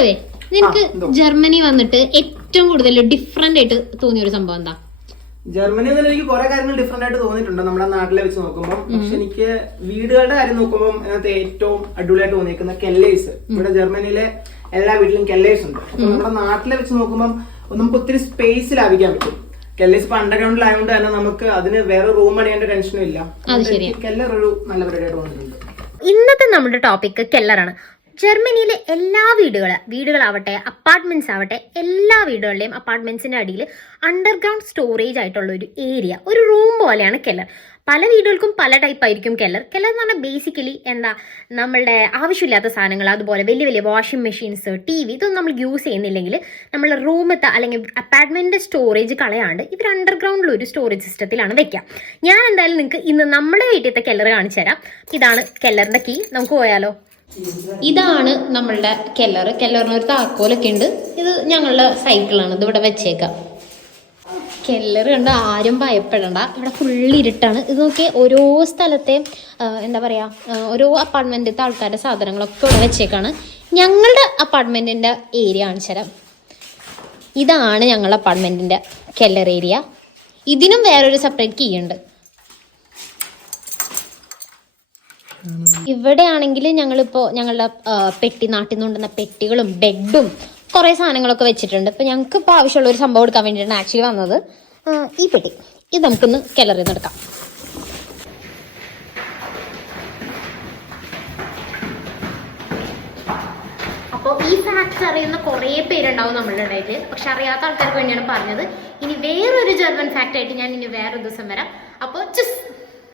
അതേ നിനക്ക് ജർമ്മനി വന്നിട്ട് ഏറ്റവും കൂടുതൽ ഡിഫറെന്റ് ആയിട്ട് തോന്നിയ ഒരു സംഭവം എന്താ? ജർമ്മനിയിൽ നിന്ന് എനിക്ക് കുറെ കാര്യങ്ങൾ ഡിഫറെന്റ് ആയിട്ട് തോന്നിയിട്ടുണ്ട്. നമ്മുടെ നാട്ടിലെ വെച്ച് നോക്കുമ്പോൾ പക്ഷെ എനിക്ക് വീടുകളുടെ കാര്യം നോക്കുമ്പോൾ അതിനകത്ത് ഏറ്റവും അടിപൊളിയായിട്ട് തോന്നിയിരിക്കുന്ന കെല്ലേഴ്സ് ഇവിടെ ജർമ്മനിയിലെ എല്ലാ വീട്ടിലും കെല്ലേഴ്സ് ഉണ്ട്. നമ്മുടെ നാട്ടിലെ വെച്ച് നോക്കുമ്പോൾ നമുക്ക് ഒത്തിരി സ്പേസ് ലാഭിക്കാൻ പറ്റും. കെല്ലേഴ്സ് ഇപ്പൊ അണ്ടർഗ്രൗണ്ടിലായതുകൊണ്ട് തന്നെ നമുക്ക് അതിന് വേറെ റൂം അണിയേണ്ട ടെൻഷനും ഇല്ല. കെല്ലർ ഒരു നല്ല പരിപാടിയായിട്ട് തോന്നിയിട്ടുണ്ട്. ഇന്നത്തെ നമ്മുടെ ടോപ്പിക് കെല്ലറാണ് ജർമ്മനിയിലെ എല്ലാ വീടുകൾ വീടുകളാവട്ടെ അപ്പാർട്ട്മെന്റ്സ് ആവട്ടെ എല്ലാ വീടുകളുടെയും അപ്പാർട്ട്മെന്റ്സിന്റെ അടിയിൽ അണ്ടർഗ്രൗണ്ട് സ്റ്റോറേജ് ആയിട്ടുള്ള ഒരു ഏരിയ ഒരു റൂം പോലെയാണ് കെല്ലർ. പല വീടുകൾക്കും പല ടൈപ്പ് ആയിരിക്കും കെല്ലർ. കെല്ലർ എന്ന് പറഞ്ഞാൽ ബേസിക്കലി എന്താ നമ്മളുടെ ആവശ്യമില്ലാത്ത സാധനങ്ങൾ അതുപോലെ വലിയ വലിയ വാഷിംഗ് മെഷീൻസ് ടി വി ഇതൊന്നും നമ്മൾ യൂസ് ചെയ്യുന്നില്ലെങ്കിൽ നമ്മൾ റൂമത്തെ അല്ലെങ്കിൽ അപ്പാർട്ട്മെന്റ് സ്റ്റോറേജ് കളയാണ്ട് ഇവർ അണ്ടർഗ്രൗണ്ടിൽ ഒരു സ്റ്റോറേജ് സിസ്റ്റത്തിലാണ് വെക്കുക ഞാൻ എന്തായാലും നിങ്ങൾക്ക് ഇന്ന് നമ്മുടെ വീട്ടിലത്തെ കെല്ലർ കാണിച്ചു തരാം ഇതാണ് കെല്ലറിന്റെ കീ നമുക്ക് പോയാലോ? ഇതാണ് നമ്മളുടെ കെല്ലർ കെല്ലറിന് ഒരു താക്കോലൊക്കെ ഉണ്ട്. ഇത് ഞങ്ങളുടെ സൈക്കിളാണ്. ഇത് ഇവിടെ വെച്ചേക്കാം. കെല്ലർ കണ്ട് ആരും ഭയപ്പെടണ്ട. ഇവിടെ ഫുള്ള് ഇരുട്ടാണ്. ഇത് നോക്കി ഓരോ സ്ഥലത്തെ എന്താ പറയുക ഓരോ അപ്പാർട്ട്മെന്റത്തെ ആൾക്കാരുടെ സാധനങ്ങളൊക്കെ ഇവിടെ വെച്ചേക്കാണ്. ഞങ്ങളുടെ അപ്പാർട്ട്മെന്റിന്റെ ഏരിയ കാണിച്ചു തരാം ഇതാണ് ഞങ്ങളുടെ അപ്പാർട്ട്മെന്റിന്റെ കെല്ലർ ഏരിയ ഇതിനും വേറൊരു സെപ്പറേറ്റ് കീ ഉണ്ട്. ഇവിടെ ആണെങ്കിൽ ഞങ്ങളിപ്പോൾ ഞങ്ങളുടെ പെട്ടി നാട്ടിൽ നിന്ന് കൊണ്ടുവന്ന പെട്ടികളും ബെഡും കുറേ സാധനങ്ങളൊക്കെ വെച്ചിട്ടുണ്ട്. ഇപ്പൊ ഞങ്ങൾക്ക് ഇപ്പോൾ ആവശ്യമുള്ള ഒരു സംഭവം എടുക്കാൻ വേണ്ടിയിട്ടാണ് ആക്ച്വലി വന്നത്. ഈ പെട്ടി. ഇത് നമുക്കൊന്ന് കിളറിൽ നിന്ന് എടുക്കാം. അപ്പോൾ ഈ ഫാക്ട്സ് അറിയുന്ന കുറേ പേരുണ്ടാവും നമ്മളുടെ ഇടയിൽ പക്ഷെ അറിയാത്ത ആൾക്കാർക്ക് വേണ്ടിയാണ് പറഞ്ഞത്. ഇനി വേറൊരു ജർമ്മൻ ഫാക്റ്റ് ആയിട്ട് ഞാൻ ഇനി വേറെ ദിവസം വരാം. അപ്പോൾ ജസ്റ്റ്